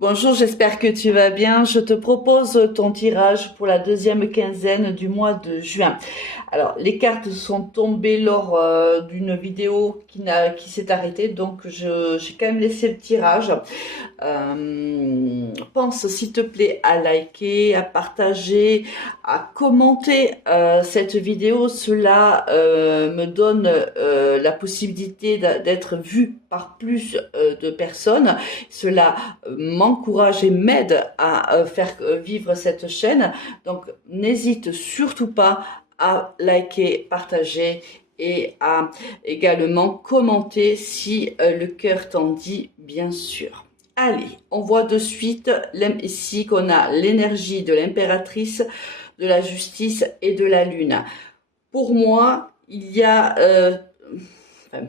Bonjour, j'espère que tu vas bien. Je te propose ton tirage pour la deuxième quinzaine du mois de juin. Alors, les cartes sont tombées lors d'une vidéo qui s'est arrêtée, donc j'ai quand même laissé le tirage. Pense s'il te plaît à liker, à partager, à commenter cette vidéo. Cela me donne la possibilité d'être vu par plus de personnes. Cela m'encourage et m'aide à faire vivre cette chaîne. Donc n'hésite surtout pas à liker, partager et à également commenter si le cœur t'en dit, bien sûr. Allez, on voit de suite ici qu'on a l'énergie de l'impératrice, de la justice et de la lune. Pour moi, il y a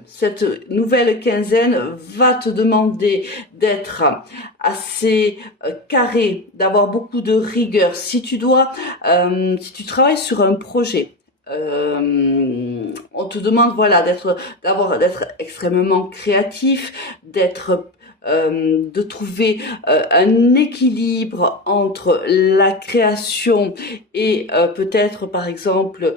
cette nouvelle quinzaine va te demander d'être assez carré, d'avoir beaucoup de rigueur. Si tu travailles sur un projet, on te demande d'être extrêmement créatif, de trouver un équilibre entre la création et peut-être par exemple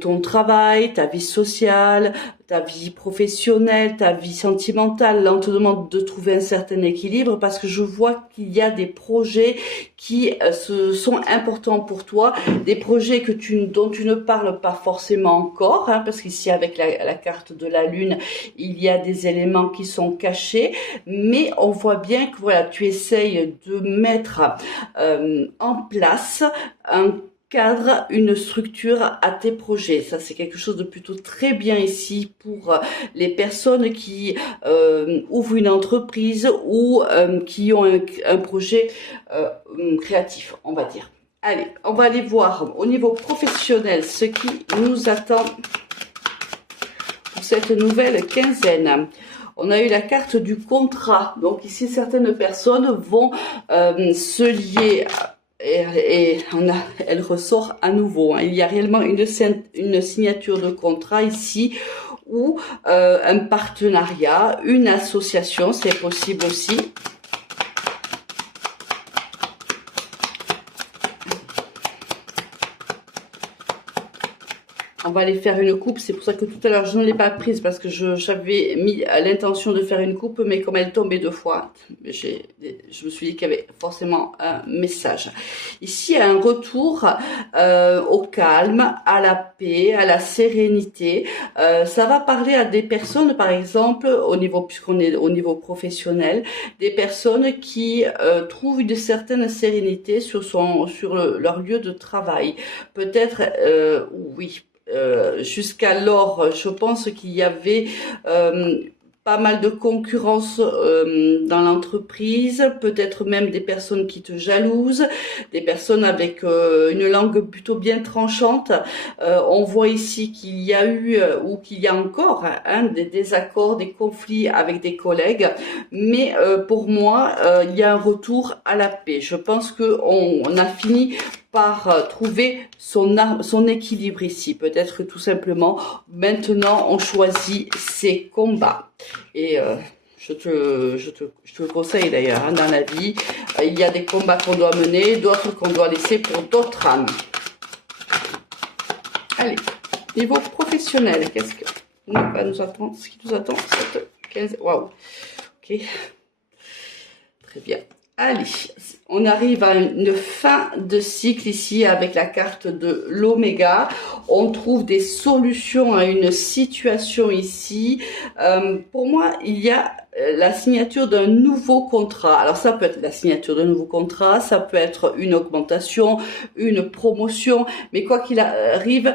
ton travail, ta vie sociale, ta vie professionnelle, ta vie sentimentale. Là, on te demande de trouver un certain équilibre parce que je vois qu'il y a des projets qui sont importants pour toi, des projets dont tu ne parles pas forcément encore, parce qu'ici avec la carte de la lune, il y a des éléments qui sont cachés, mais on voit bien que tu essayes de mettre en place un cadre, une structure à tes projets. Ça, c'est quelque chose de plutôt très bien ici pour les personnes qui ouvrent une entreprise ou qui ont un projet créatif, on va dire. Allez, on va aller voir au niveau professionnel ce qui nous attend pour cette nouvelle quinzaine. On a eu la carte du contrat. Donc ici, certaines personnes vont se lier et elle ressort à nouveau. Il y a réellement une signature de contrat ici ou un partenariat, une association, c'est possible aussi. On va aller faire une coupe, c'est pour ça que tout à l'heure je ne l'ai pas prise parce que j'avais mis l'intention de faire une coupe, mais comme elle tombait deux fois, je me suis dit qu'il y avait forcément un message. Ici, il y a un retour au calme, à la paix, à la sérénité. Ça va parler à des personnes, par exemple, puisqu'on est au niveau professionnel, des personnes qui trouvent une certaine sérénité sur leur lieu de travail. Peut-être, oui. Jusqu'alors, je pense qu'il y avait pas mal de concurrence dans l'entreprise, peut-être même des personnes qui te jalousent, des personnes avec une langue plutôt bien tranchante. On voit ici qu'il y a eu ou qu'il y a encore des désaccords, des conflits avec des collègues, mais pour moi, il y a un retour à la paix. Je pense qu'on a fini par trouver son équilibre ici. Peut-être que tout simplement, maintenant, on choisit ses combats. Et je te le conseille d'ailleurs, dans la vie, il y a des combats qu'on doit mener, d'autres qu'on doit laisser pour d'autres âmes. Allez, niveau professionnel, qu'est-ce qui nous attend cette 15... Waouh, ok, très bien. Allez, on arrive à une fin de cycle ici avec la carte de l'Oméga. On trouve des solutions à une situation ici. Pour moi, il y a la signature d'un nouveau contrat. Alors ça peut être la signature d'un nouveau contrat, ça peut être une augmentation, une promotion, mais quoi qu'il arrive,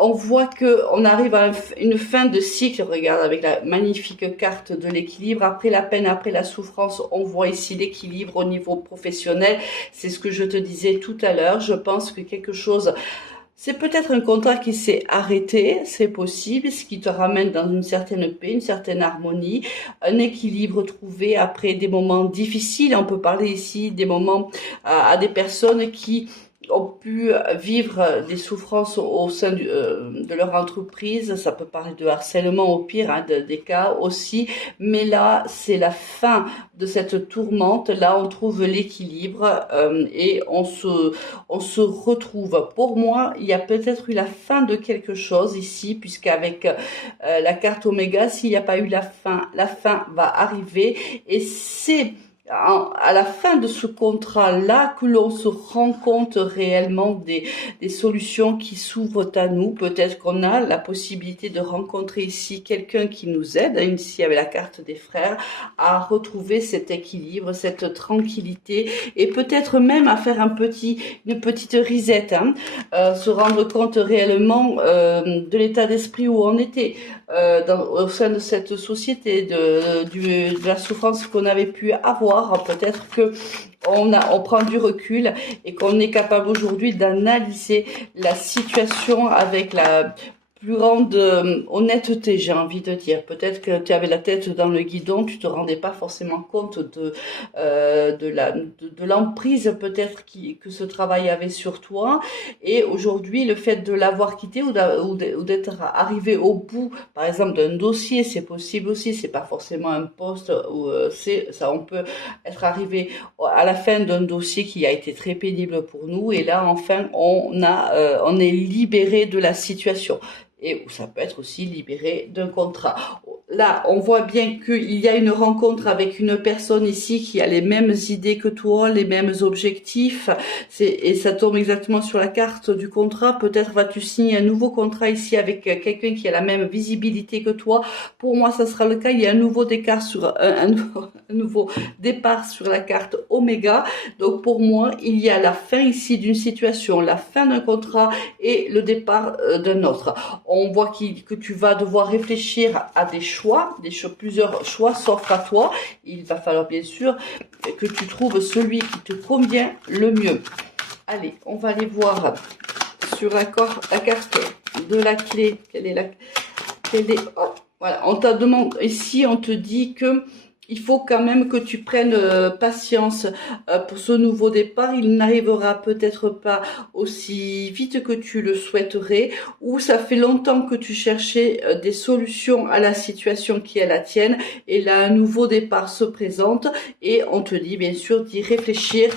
on voit que on arrive à une fin de cycle. Regarde avec la magnifique carte de l'équilibre. Après la peine, après la souffrance, on voit ici l'équilibre au niveau professionnel. C'est ce que je te disais tout à l'heure. Je pense que quelque chose... C'est peut-être un contrat qui s'est arrêté, c'est possible, ce qui te ramène dans une certaine paix, une certaine harmonie, un équilibre trouvé après des moments difficiles. On peut parler ici des moments à des personnes qui ont pu vivre des souffrances au sein de leur entreprise. Ça peut parler de harcèlement au pire, hein, des cas aussi. Mais là, c'est la fin de cette tourmente. Là, on trouve l'équilibre et on se retrouve. Pour moi, il y a peut-être eu la fin de quelque chose ici, puisqu'avec la carte Oméga, s'il n'y a pas eu la fin va arriver. Et c'est à la fin de ce contrat-là que l'on se rend compte réellement des solutions qui s'ouvrent à nous. Peut-être qu'on a la possibilité de rencontrer ici quelqu'un qui nous aide, ici avec la carte des frères, à retrouver cet équilibre, cette tranquillité et peut-être même à faire une petite reset, hein, se rendre compte réellement de l'état d'esprit où on était. Au sein de cette société, de la souffrance qu'on avait pu avoir, peut-être que on prend du recul et qu'on est capable aujourd'hui d'analyser la situation avec la plus grande honnêteté, j'ai envie de dire. Peut-être que tu avais la tête dans le guidon, tu te rendais pas forcément compte de l'emprise peut-être que ce travail avait sur toi. Et aujourd'hui, le fait de l'avoir quitté ou d'être arrivé au bout, par exemple, d'un dossier, c'est possible aussi. C'est pas forcément un poste où on peut être arrivé à la fin d'un dossier qui a été très pénible pour nous. Et là, enfin, on est libéré de la situation. Et ça peut être aussi libéré d'un contrat. Là, on voit bien qu'il y a une rencontre avec une personne ici qui a les mêmes idées que toi, les mêmes objectifs. Et ça tombe exactement sur la carte du contrat. Peut-être vas-tu signer un nouveau contrat ici avec quelqu'un qui a la même visibilité que toi. Pour moi, ça sera le cas. Il y a un nouveau nouveau départ sur la carte Oméga. Donc pour moi, il y a la fin ici d'une situation, la fin d'un contrat et le départ d'un autre. On voit que tu vas devoir réfléchir à des choix, plusieurs choix s'offrent à toi. Il va falloir bien sûr que tu trouves celui qui te convient le mieux. Allez, on va aller voir sur la carte de la clé. Oh, voilà, on te demande ici, on te dit que il faut quand même que tu prennes patience pour ce nouveau départ. Il n'arrivera peut-être pas aussi vite que tu le souhaiterais, ou ça fait longtemps que tu cherchais des solutions à la situation qui est la tienne, et là un nouveau départ se présente et on te dit bien sûr d'y réfléchir.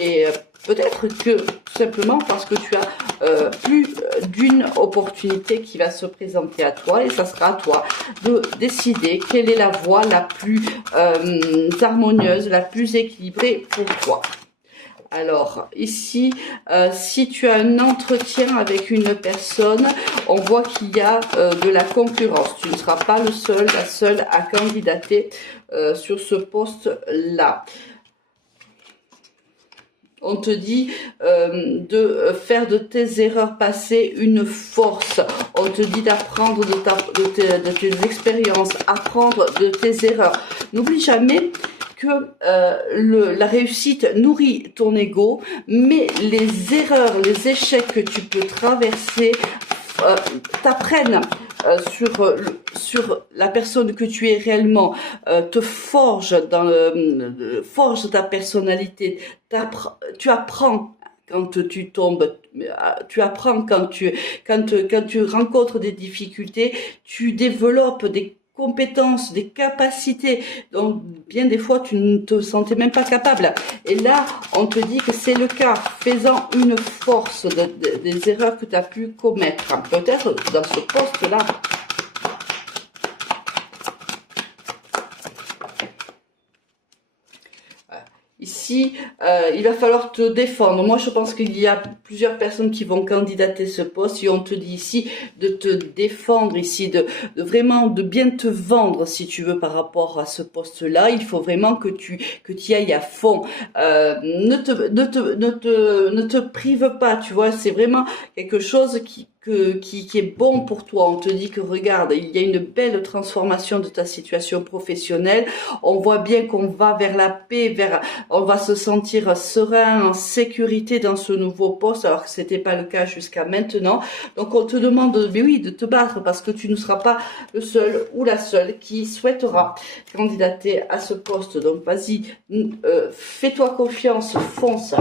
Et peut-être que tout simplement parce que tu as plus d'une opportunité qui va se présenter à toi, et ça sera à toi de décider quelle est la voie la plus harmonieuse, la plus équilibrée pour toi. Alors ici, si tu as un entretien avec une personne, on voit qu'il y a de la concurrence. Tu ne seras pas la seule à candidater sur ce poste-là. On te dit de faire de tes erreurs passées une force. On te dit d'apprendre de tes expériences, apprendre de tes erreurs. N'oublie jamais que la réussite nourrit ton ego, mais les erreurs, les échecs que tu peux traverser t'apprennent sur la personne que tu es réellement, te forge forge ta personnalité. Tu apprends quand tu tombes, tu apprends quand tu rencontres des difficultés, tu développes des compétences, des capacités dont bien des fois tu ne te sentais même pas capable. Et là, on te dit que c'est le cas. Fais-en une force des erreurs que tu as pu commettre. Peut-être dans ce poste-là. Ici, il va falloir te défendre. Moi, je pense qu'il y a plusieurs personnes qui vont candidater ce poste et on te dit ici de te défendre ici, de vraiment de bien te vendre si tu veux par rapport à ce poste-là. Il faut vraiment que tu y ailles à fond. Ne te prive pas, tu vois. C'est vraiment quelque chose qui est bon pour toi. On te dit que regarde, il y a une belle transformation de ta situation professionnelle. On voit bien qu'on va vers la paix, on va se sentir serein, en sécurité dans ce nouveau poste, alors que c'était pas le cas jusqu'à maintenant. Donc on te demande, mais oui, de te battre parce que tu ne seras pas le seul ou la seule qui souhaitera candidater à ce poste. Donc vas-y, fais-toi confiance, fonce.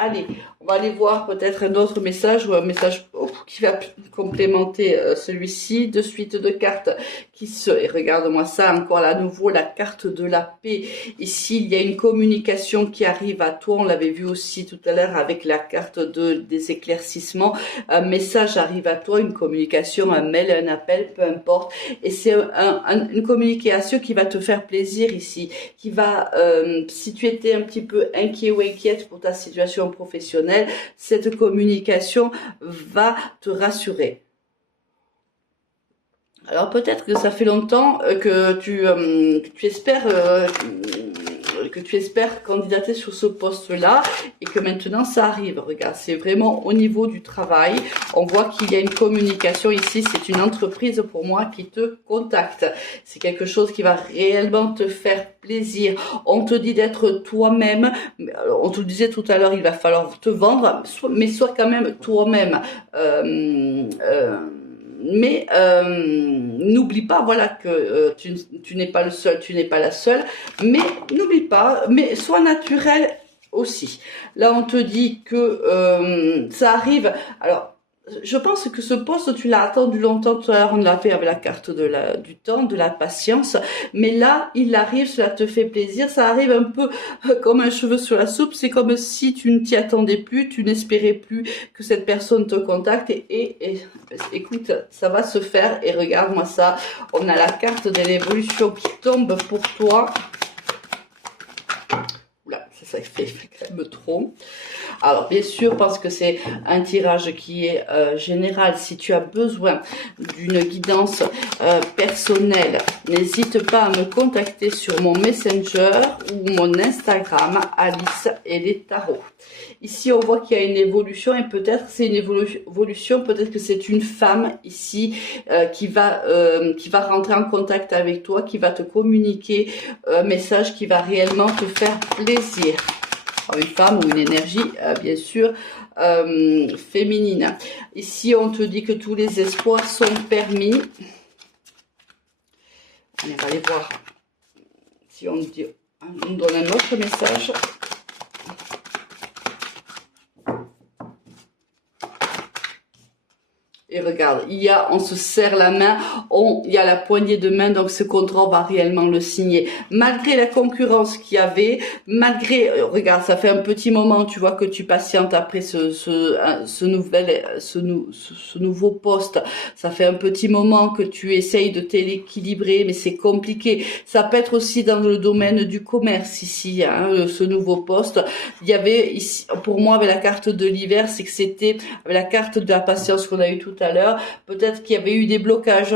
Allez, on va aller voir peut-être un autre message ou un message qui va complémenter celui-ci. De suite de cartes qui se... Et regarde-moi ça, encore à nouveau, la carte de la paix. Ici, il y a une communication qui arrive à toi. On l'avait vu aussi tout à l'heure avec la carte des éclaircissements. Un message arrive à toi, une communication, un mail, un appel, peu importe. Et c'est une communication qui va te faire plaisir ici, qui va, si tu étais un petit peu inquiet ou inquiète pour ta situation professionnelle, cette communication va te rassurer. Alors peut-être que ça fait longtemps que tu espères candidater sur ce poste-là et que maintenant ça arrive. Regarde, c'est vraiment au niveau du travail. On voit qu'il y a une communication ici. C'est une entreprise pour moi qui te contacte. C'est quelque chose qui va réellement te faire plaisir. On te dit d'être toi-même. On te le disait tout à l'heure, il va falloir te vendre, mais sois quand même toi-même. Mais n'oublie pas, voilà, que tu n'es pas le seul, tu n'es pas la seule, mais n'oublie pas, mais sois naturel aussi. Là, on te dit que ça arrive. Alors, je pense que ce poste, tu l'as attendu longtemps. Tout à l'heure, on l'a fait avec la carte du temps, de la patience. Mais là, il arrive, cela te fait plaisir. Ça arrive un peu comme un cheveu sur la soupe. C'est comme si tu ne t'y attendais plus, tu n'espérais plus que cette personne te contacte. Et écoute, ça va se faire. Et regarde-moi ça. On a la carte de l'évolution qui tombe pour toi. Oula, ça fait quand même trop. Alors bien sûr, parce que c'est un tirage qui est général, si tu as besoin d'une guidance personnelle, n'hésite pas à me contacter sur mon Messenger ou mon Instagram, Alice et les tarots. Ici, on voit qu'il y a une évolution et peut-être c'est une évolution, peut-être que c'est une femme ici qui va rentrer en contact avec toi, qui va te communiquer un message qui va réellement te faire plaisir. Une femme ou une énergie, bien sûr, féminine. Ici, on te dit que tous les espoirs sont permis. Allez, on va aller voir si on nous donne un autre message. Et regarde, on se serre la main, il y a la poignée de main, donc ce contrat, on va réellement le signer. Malgré la concurrence qu'il y avait, regarde, ça fait un petit moment, tu vois, que tu patientes après ce nouveau poste. Ça fait un petit moment que tu essayes de t'équilibrer, mais c'est compliqué. Ça peut être aussi dans le domaine du commerce ici, hein, ce nouveau poste. Il y avait ici, pour moi, avec la carte de l'hiver, c'est que c'était avec la carte de la patience qu'on a eu tout à l'heure, peut-être qu'il y avait eu des blocages,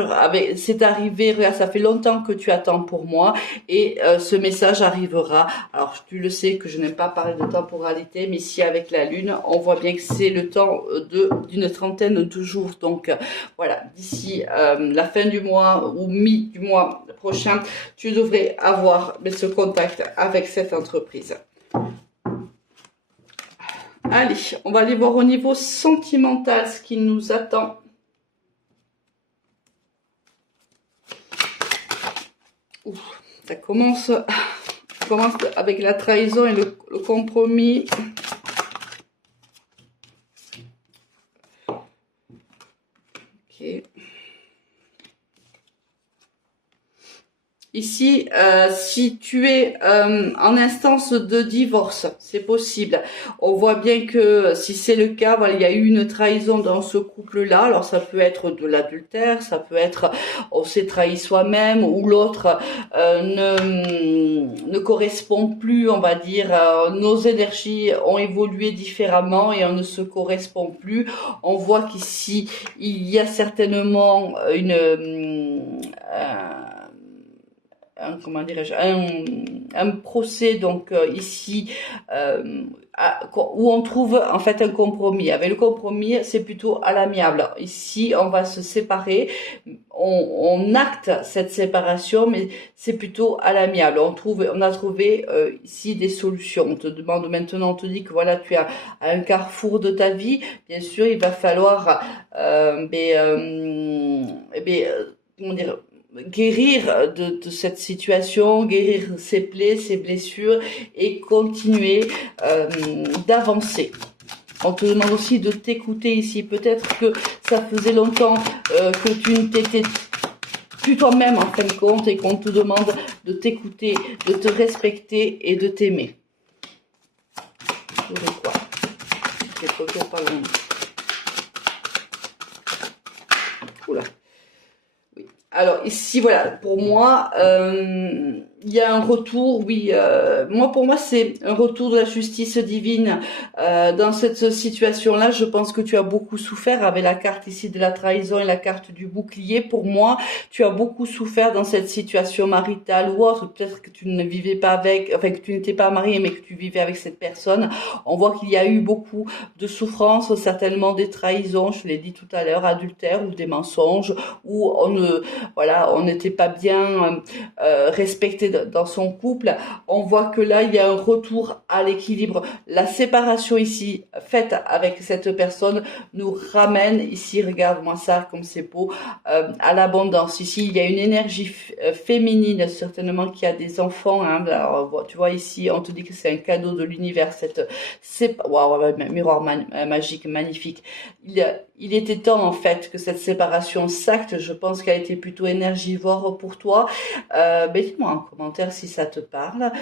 c'est arrivé, regarde, ça fait longtemps que tu attends pour moi et ce message arrivera. Alors tu le sais que je n'aime pas parler de temporalité, mais ici avec la lune, on voit bien que c'est le temps d'une trentaine de jours. Donc voilà, d'ici la fin du mois ou mi du mois prochain, tu devrais avoir ce contact avec cette entreprise. Allez, on va aller voir au niveau sentimental ce qui nous attend. Ouf, ça commence avec la trahison et le compromis. Ok. Ici, si tu es en instance de divorce, c'est possible. On voit bien que si c'est le cas, voilà, il y a eu une trahison dans ce couple-là. Alors ça peut être de l'adultère, ça peut être on s'est trahi soi-même ou l'autre ne correspond plus, on va dire. Nos énergies ont évolué différemment et on ne se correspond plus. On voit qu'ici, il y a certainement comment dirais-je, un procès donc ici où on trouve en fait un compromis. Avec le compromis, c'est plutôt à l'amiable. Ici, on va se séparer, on acte cette séparation, mais c'est plutôt à l'amiable. On a trouvé ici des solutions. On te demande maintenant, on te dit que voilà, tu es à un carrefour de ta vie. Bien sûr, il va falloir comment dire, guérir de cette situation, guérir ses plaies, ses blessures et continuer d'avancer. On te demande aussi de t'écouter ici. Peut-être que ça faisait longtemps que tu ne t'étais plus toi-même en fin de compte et qu'on te demande de t'écouter, de te respecter et de t'aimer. Je quoi. Quelques retours pas loin. Oula. Oui. Alors ici, voilà, pour moi, il y a un retour, oui, pour moi, c'est un retour de la justice divine dans cette situation-là. Je pense que tu as beaucoup souffert avec la carte ici de la trahison et la carte du bouclier. Pour moi, tu as beaucoup souffert dans cette situation maritale ou autre. Peut-être que tu ne vivais pas avec, enfin que tu n'étais pas marié, mais que tu vivais avec cette personne. On voit qu'il y a eu beaucoup de souffrances, certainement des trahisons, je l'ai dit tout à l'heure, adultère ou des mensonges, où on n'était pas bien respecté dans son couple. On voit que là, il y a un retour à l'équilibre. La séparation ici, faite avec cette personne, nous ramène, ici, regarde-moi ça, comme c'est beau, à l'abondance. Ici, il y a une énergie féminine, certainement, qui a des enfants. Hein. Alors, tu vois, ici, on te dit que c'est un cadeau de l'univers, miroir magique, magnifique. Il était temps, en fait, que cette séparation s'acte. Je pense qu'elle a été plutôt énergivore pour toi. Dis-moi en commentaire si ça te parle.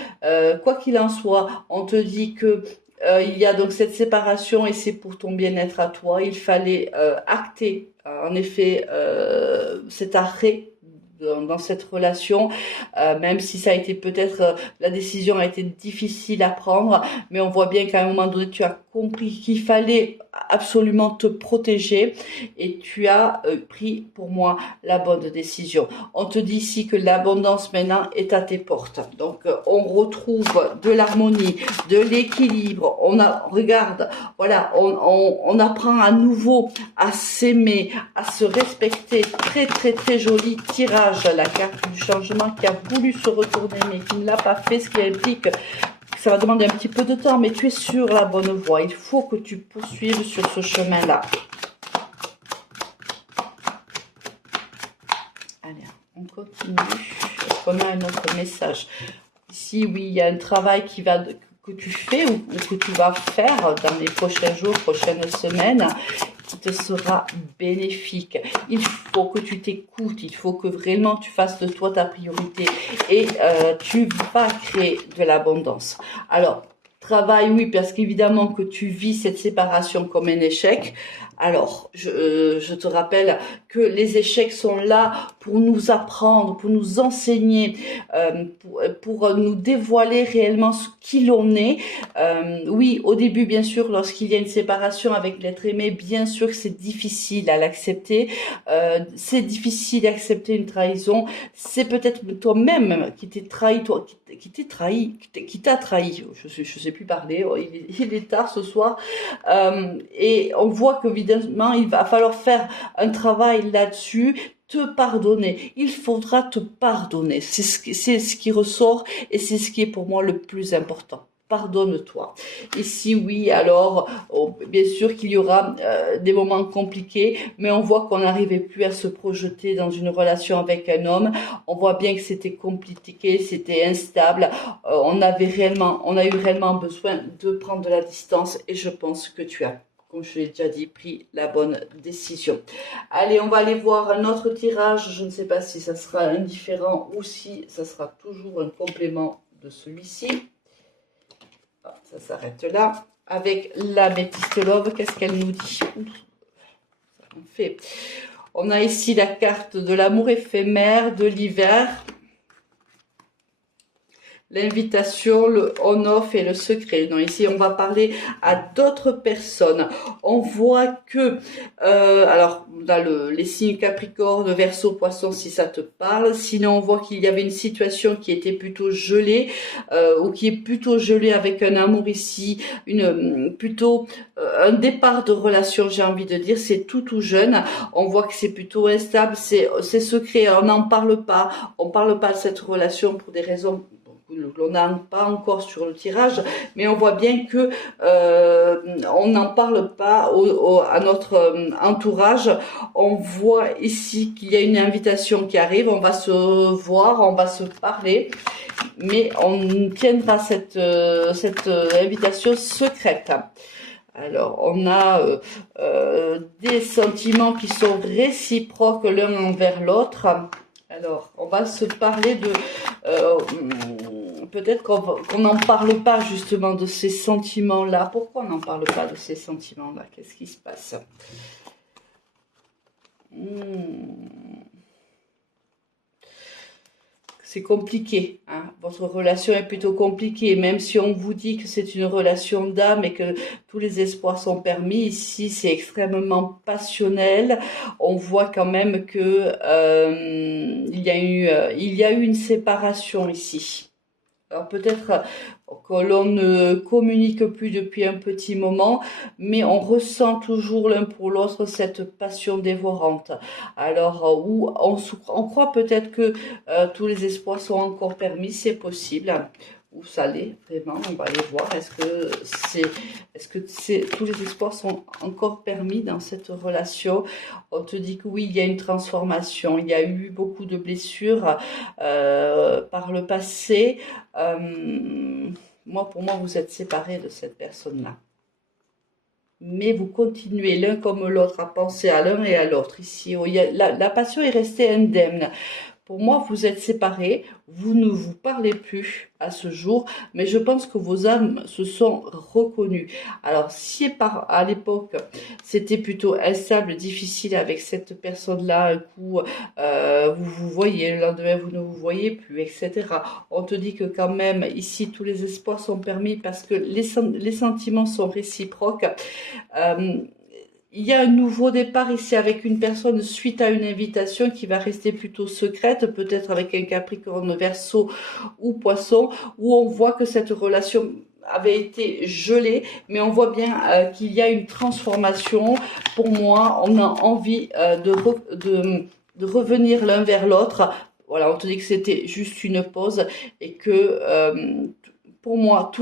Quoi qu'il en soit, on te dit que il y a donc cette séparation et c'est pour ton bien-être à toi. Il fallait acter, en effet, cet arrêt dans cette relation, même si ça a été peut-être, la décision a été difficile à prendre, mais on voit bien qu'à un moment donné, tu as compris qu'il fallait absolument te protéger et tu as pris pour moi la bonne décision. On te dit ici que l'abondance maintenant est à tes portes. Donc on retrouve de l'harmonie, de l'équilibre. Regarde, voilà, on apprend à nouveau à s'aimer, à se respecter. Très très très joli tirage, la carte du changement qui a voulu se retourner mais qui ne l'a pas fait, ce qui implique ça va demander un petit peu de temps, mais tu es sur la bonne voie. Il faut que tu poursuives sur ce chemin-là. Allez, on continue. Est-ce qu'on a un autre message? Ici, oui, il y a un travail que tu fais ou que tu vas faire dans les prochains jours, prochaines semaines, qui te sera bénéfique. Il faut que tu t'écoutes, il faut que vraiment tu fasses de toi ta priorité et tu vas créer de l'abondance. Alors, travail, oui, parce qu'évidemment que tu vis cette séparation comme un échec. Alors, je te rappelle que les échecs sont là pour nous apprendre, pour nous enseigner, pour nous dévoiler réellement ce qui l'on est. Oui, au début, bien sûr, lorsqu'il y a une séparation avec l'être aimé, bien sûr que c'est difficile à l'accepter. C'est difficile d'accepter une trahison. C'est peut-être toi-même qui t'es trahi, qui t'a trahi. Je sais plus parler. Il est tard ce soir. Et on voit que évidemment, il va falloir faire un travail là-dessus, te pardonner. Il faudra te pardonner. C'est ce qui ressort et c'est ce qui est pour moi le plus important. Pardonne-toi. Ici, oui, alors, bien sûr qu'il y aura des moments compliqués, mais on voit qu'on n'arrivait plus à se projeter dans une relation avec un homme. On voit bien que c'était compliqué, c'était instable. On a eu réellement besoin de prendre de la distance et je pense que tu as, comme je l'ai déjà dit, pris la bonne décision. Allez, on va aller voir un autre tirage. Je ne sais pas si ça sera indifférent ou si ça sera toujours un complément de celui-ci. Ça s'arrête là. Avec la Métiste Love, qu'est-ce qu'elle nous dit? On a ici la carte de l'amour éphémère, de l'hiver. L'invitation, le on-off et le secret. Donc ici, on va parler à d'autres personnes. On voit que, alors, dans les signes Capricorne, Verseau, Poisson, si ça te parle. Sinon, on voit qu'il y avait une situation qui était plutôt gelée, ou qui est plutôt gelée avec un amour ici, plutôt un départ de relation, j'ai envie de dire. C'est tout jeune. On voit que c'est plutôt instable, c'est secret. On n'en parle pas. On parle pas de cette relation pour des raisons l'on n'a pas encore sur le tirage, mais on voit bien que on n'en parle pas à notre entourage. On voit ici qu'il y a une invitation qui arrive, on va se voir, on va se parler, mais on tiendra cette invitation secrète. Alors, on a des sentiments qui sont réciproques l'un envers l'autre. Alors, on va se parler de... peut-être qu'on n'en parle pas justement de ces sentiments-là. Pourquoi on n'en parle pas de ces sentiments-là? Qu'est-ce qui se passe? C'est compliqué, hein. Votre relation est plutôt compliquée, même si on vous dit que c'est une relation d'âme et que tous les espoirs sont permis. Ici, c'est extrêmement passionnel. On voit quand même que il y a eu une séparation ici. Alors peut-être que l'on ne communique plus depuis un petit moment, mais on ressent toujours l'un pour l'autre cette passion dévorante. Alors, où on croit peut-être que tous les espoirs sont encore permis, c'est possible. Où ça l'est vraiment, on va aller voir. Est-ce que tous les espoirs sont encore permis dans cette relation? On te dit que oui, il y a une transformation, il y a eu beaucoup de blessures par le passé. Pour moi, vous êtes séparés de cette personne-là. Mais vous continuez l'un comme l'autre à penser à l'un et à l'autre. Ici, la passion est restée indemne. Pour moi, vous êtes séparés, vous ne vous parlez plus à ce jour, mais je pense que vos âmes se sont reconnues. Alors, si à l'époque, c'était plutôt instable, difficile avec cette personne-là, un coup, vous vous voyez, le lendemain, vous ne vous voyez plus, etc. On te dit que quand même, ici, tous les espoirs sont permis parce que les sentiments sont réciproques. Il y a un nouveau départ ici avec une personne suite à une invitation qui va rester plutôt secrète, peut-être avec un Capricorne, Verseau ou Poisson, où on voit que cette relation avait été gelée, mais on voit bien qu'il y a une transformation. Pour moi, on a envie de revenir l'un vers l'autre. Voilà, on te dit que c'était juste une pause et que pour moi,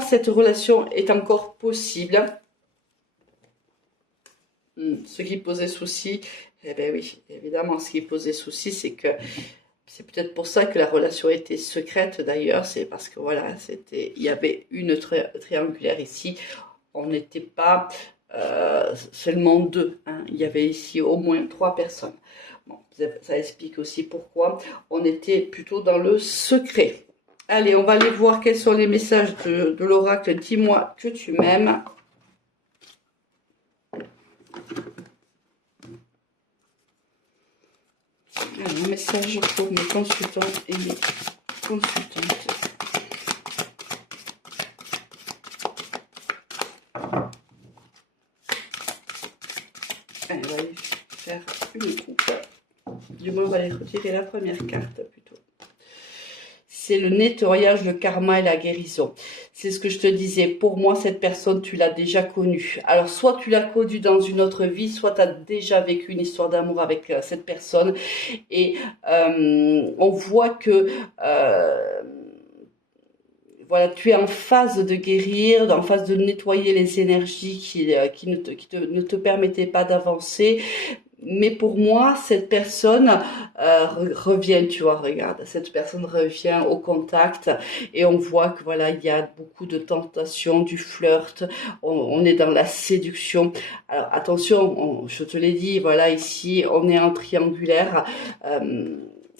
cette relation est encore possible. Ce qui posait souci, eh bien oui, évidemment, ce qui posait souci, c'est que c'est peut-être pour ça que la relation était secrète d'ailleurs, c'est parce que voilà, il y avait une triangulaire ici, on n'était pas seulement deux, hein. Il y avait ici au moins 3 personnes. Bon, ça explique aussi pourquoi on était plutôt dans le secret. Allez, on va aller voir quels sont les messages de l'oracle. Dis-moi que tu m'aimes. Un message pour mes consultants et mes consultantes. Allez, on va aller faire une coupe. Du moins, on va aller retirer la première carte plutôt. C'est le nettoyage, le karma et la guérison. C'est ce que je te disais. Pour moi, cette personne, tu l'as déjà connue. Alors, soit tu l'as connue dans une autre vie, soit tu as déjà vécu une histoire d'amour avec cette personne. Et on voit que voilà, tu es en phase de guérir, en phase de nettoyer les énergies qui ne te permettaient pas d'avancer. Mais pour moi, cette personne revient, tu vois, regarde, cette personne revient au contact et on voit que voilà, il y a beaucoup de tentation, du flirt, on est dans la séduction. Alors attention, je te l'ai dit, voilà, ici, on est en triangulaire,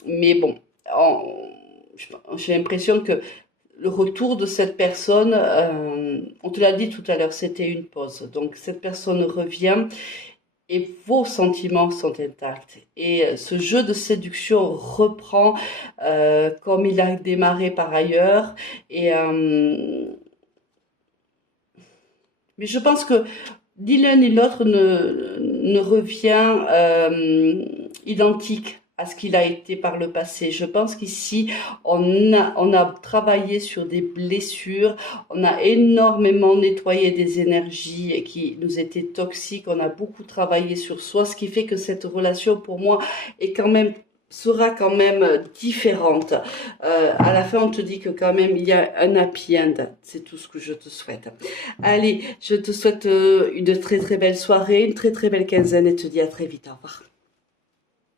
mais bon, j'ai l'impression que le retour de cette personne, on te l'a dit tout à l'heure, c'était une pause. Donc cette personne revient et vos sentiments sont intacts. Et ce jeu de séduction reprend comme il a démarré par ailleurs. Et mais je pense que ni l'un ni l'autre ne revient identique à ce qu'il a été par le passé. Je pense qu'ici, on a travaillé sur des blessures, on a énormément nettoyé des énergies qui nous étaient toxiques, on a beaucoup travaillé sur soi, ce qui fait que cette relation, pour moi, est quand même sera quand même différente. À la fin, on te dit que quand même, il y a un happy end. C'est tout ce que je te souhaite. Allez, je te souhaite une très très belle soirée, une très très belle quinzaine et te dis à très vite. Au revoir.